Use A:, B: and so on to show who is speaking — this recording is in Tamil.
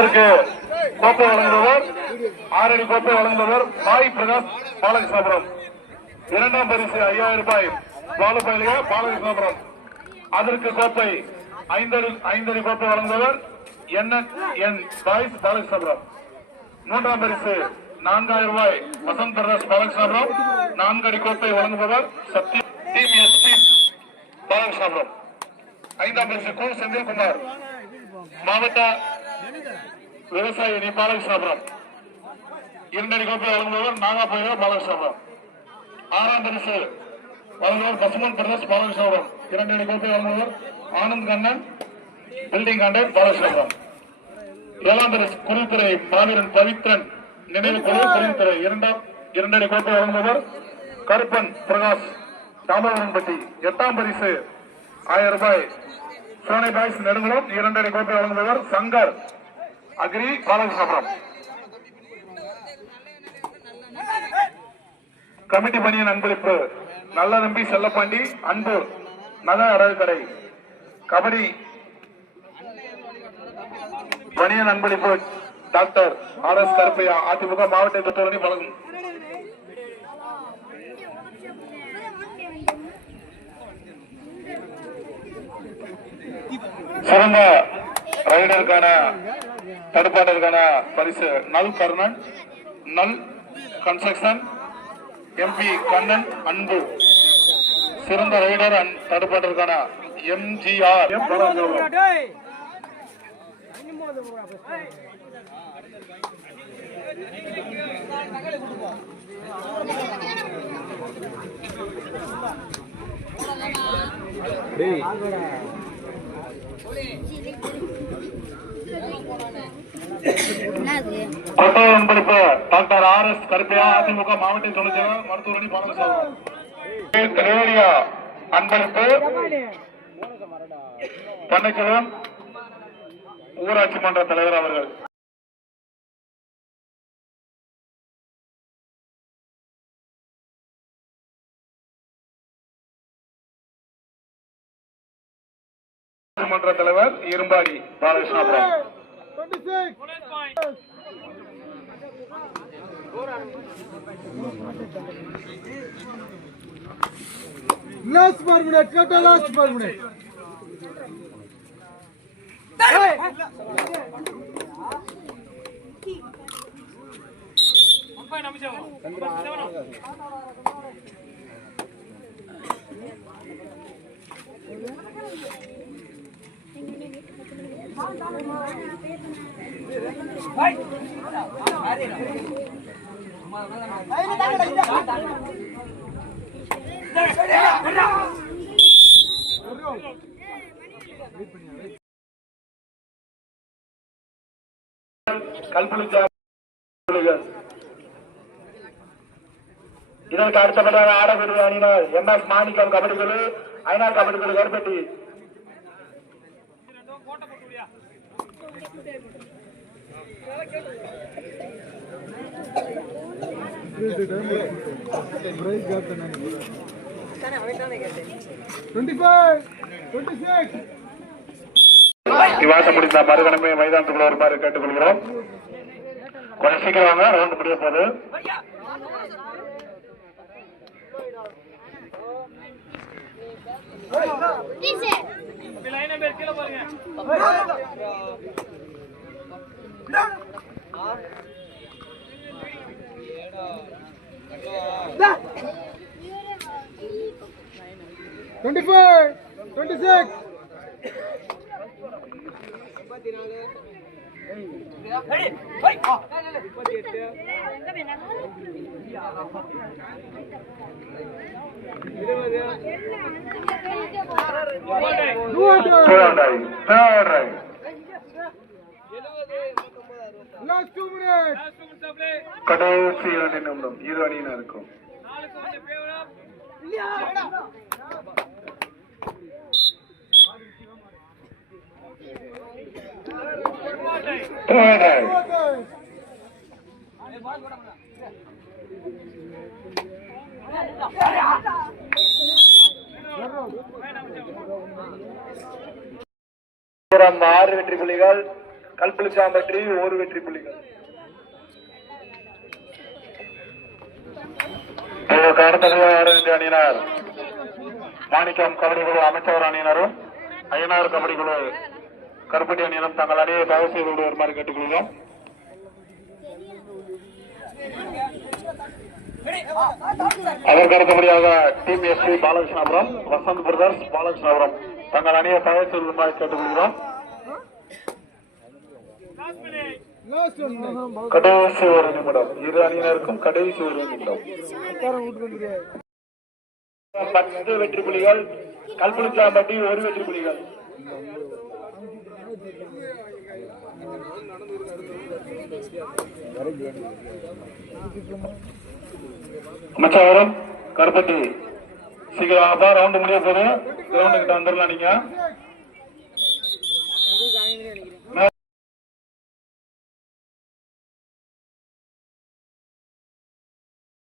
A: நம்பருக்கு கோப்பை வழங்குபவர் ஆறடி கோப்பை வழங்குபவர் மாய் பிரகாஷ் பாலகிருஷ்ணபுரம். இரண்டாம் பரிசு ஐயாயிரம் ரூபாய். பாலப்பயிலியா பாலகிருஷ்ணபுரம். அதற்கு கோப்பை ஐந்தடி ஐந்தடி கோப்பை வழங்குபவர் என் என் பாய்ஸ் பாலகிருஷ்ணபுரம். மூன்றாம் பரிசு நான்காயிரம் ரூபாய். வசந்த் பிரதாஷ் பாலகிருஷ்ணபுரம். நான்கு அடி கோப்பை வழங்குபவர் சத்யம் டீம் எஸ்பி பாலகிருஷ்ணபுரம். ஐந்தாம் பரிசு கு செந்தில்குமார். மாவட்ட விவசாயி அணி பாலகிருஷ்ணபுரம் இரண்டடி கோப்பை வழங்குபவர் நாகாபுரம் பாலகிருஷ்ணபுரம் ஆறாம் பரிசு வழங்குபவர் பசுமன் பிரதேஷ் பாலகிருஷ்ணபுரம் இரண்டடி கோப்பை வழங்குபவர் ஆனந்த் கண்ணன் பில்டிங் கான்ட்ராக்ட் பாலகிருஷ்ணபுரம் ஏழாம் பரிசு குருத்துறை மாவீரன் பவித்ரன் நினைவு குழு குருத்துறை இரண்டாம் இரண்டடி கோப்பை வழங்குபவர் கருப்பன் பிரகாஷ் தாமவரன்பட்டி எட்டாம் பரிசு ஆயிரம் ரூபாய். சோனை பாய்ஸ் நெடுங்குளம். இரண்டடி கோப்பை வழங்குபவர் சங்கர். அக்ரி பாலகிருஷ்ணபுரம். கமிட்டி பணியின் அன்பளிப்பு. நல்ல நம்பி செல்லப்பாண்டி அன்பு நகை அடகு கபடி. பணியன் அன்பளிப்பு doctor R S Karuppaiah AIADMK மாவட்ட திட்டவணி வழங்கும். சிறந்த ரைடருக்கான தடுப்பாட்டருக்கான பரிசு நல் கர்ணன் நல் கன்ஸ்ட்ரக்ஷன் எம்பி கண்ணன் அன்பு. சிறந்த ரைடர் அண்ட் தடுப்பாட்டருக்கான எம்ஜிஆர் எம் பராஜோகம் பொறுப்பு doctor R S Karuppaiah AIADMK மாவட்ட துணை செயலர் மருத்துவரணி பழனிசாமி. அன்பளிப்பு. ஊராட்சி மன்ற தலைவர் அவர்கள். ஊராட்சி மன்ற தலைவர் Irumbadi Balakrishnapuram.
B: Last per minute, cut a last per minute.
A: Hey! இதற்கு அடுத்தபடியாக ஆடக்கூடிய அணியினர் எம் எஸ் மாணிக்கம் கபடி குழு ஐநாள் கபடி குழு கருப்பட்டி.
B: Twenty-five, twenty-six.
A: விவாதம் முடிந்த மறுகணமே மைதானத்துக்குள்ள வருமாறு கேட்டுக்கொள்கிறோம். கொஞ்சம் சீக்கிரம் வாங்க ரவுண்ட் முடிய போகுது
B: Twenty-five, twenty-six. Two
A: third right third right
B: Last two minutes.
A: கடைசி இரண்டு நிமிடம் இரு அணியினருக்கும் தேர்ட் ஆறு வெற்றி புள்ளிகள் கல்புலிச்சாம்பட்டி ஒரு வெற்றி புள்ளிகள். இதற்கு அடுத்ததாக அணியினர். மாணிக்கம் கபடி குழு அமைச்சர் அணியினரும் ஐயனார் கபடி குழு கருப்பட்டி அணியினரும் தங்கள் அணியை தயவு செய்து விடுவார் கேட்டுக்கொள்கிறோம். அதற்கு அடுத்தபடியாக team SP Balakrishnapuram Vasanth brothers Balakrishnapuram. தங்கள் அணியை தயார் செய்து விடுமாறு கேட்டுக்கொள்கிறோம். கடைசி ஒரு நிமிடம். இரு அணியினருக்கும் கடைசி ஒரு நிமிடம். பத்து வெற்றி புலிகள் கல்புலிச்சாம்பட்டி ஒரு வெற்றி புலிகள். அமைச்சரும் கருப்பட்டி. சீக்கிரம் ரவுண்டு முடிய போதும் கிரவுண்டு கிட்ட வந்துடலாம் நீங்க.